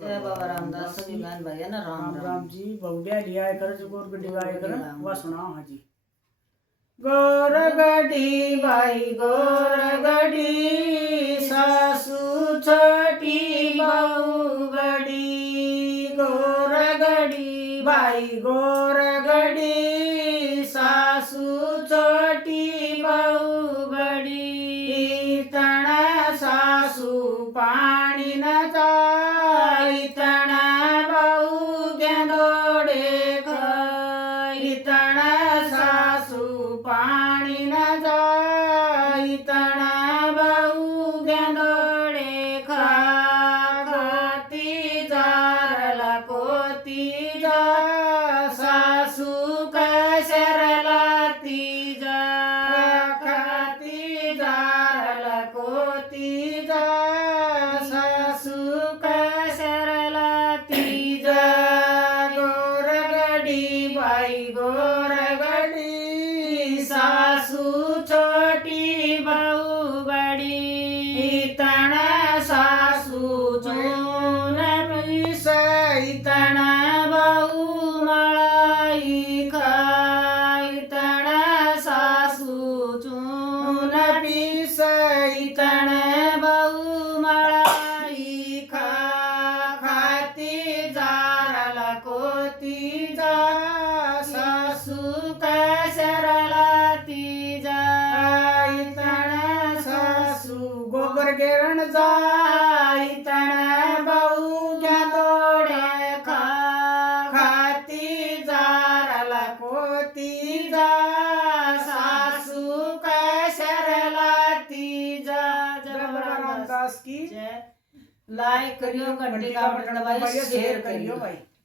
जय बाबा रामदास सभी बहन भैया ना राम राम राम। राम जी बहुड़िया लिया कर जो गोर गड्डी गाय कर वासना हाँ जी गोर गड्डी भाई गोर गड्डी सासू छोटी बहू बड़ी गोर गड्डी भाई गोर गड्डी सासू छोटी बहू बड़ी तना सासू पानी न जाई तना बहू गेंदोड़े खाई तना सासू पानी न जाई तना बहू गेंदोड़े खाती जारला कोती जा सासू कसरलाती जा खाती जारला कोती जा सासू कसरलाती जा गोरगडी बाई गोरगडी सासू छोटी बहू बड़ी तना सासू चून पिसाई तना बहू मलाई खाई तना सासू चून पिसाई तना बहू मलाई खाती जारला कोती जा सासू कसरलाती जाई तना सासू गोबर घेरण जाई तना बहू घ्या दोड्या खाती जारला कोती जा सासू कसरलाती जा जय बाबा रामदास की जय। लाइक करियो, घंटी का बटन दबाइए, शेयर करियो भाई।